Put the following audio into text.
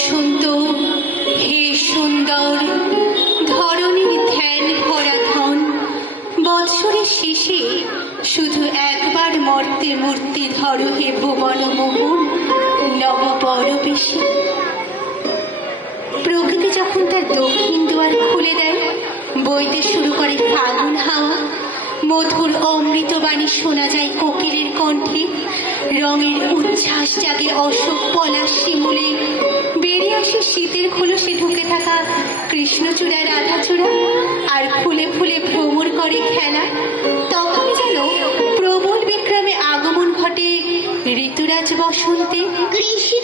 বসন্ত, হে সুন্দর ধরণীর ধ্যান ভরা ধন। বৎসরের শেষে শুধু একবার মর্তে মূর্তি ধরো হে ভুবন মোহন নব পরবেশে। প্রকৃতি যখন তার দক্ষিণ দুয়ার খুলে দেয়, বইতে শুরু করে ফাগুন হাওয়া। মধুর অমৃতবাণী শোনা যায় কোকিলের কণ্ঠে। রঙের উচ্ছ্বাস জাগে অশোক পলাশ শিমুলে। আসে শীতের খোলসে ঢুকে থাকা কৃষ্ণচূড়া রাধাচূড়া আর ফুলে ফুলে ভ্রমণ করে খেলা, তখন যেন প্রবল বিক্রমে আগমন ঘটে ঋতুরাজ বসন্তে। কৃষ্ণ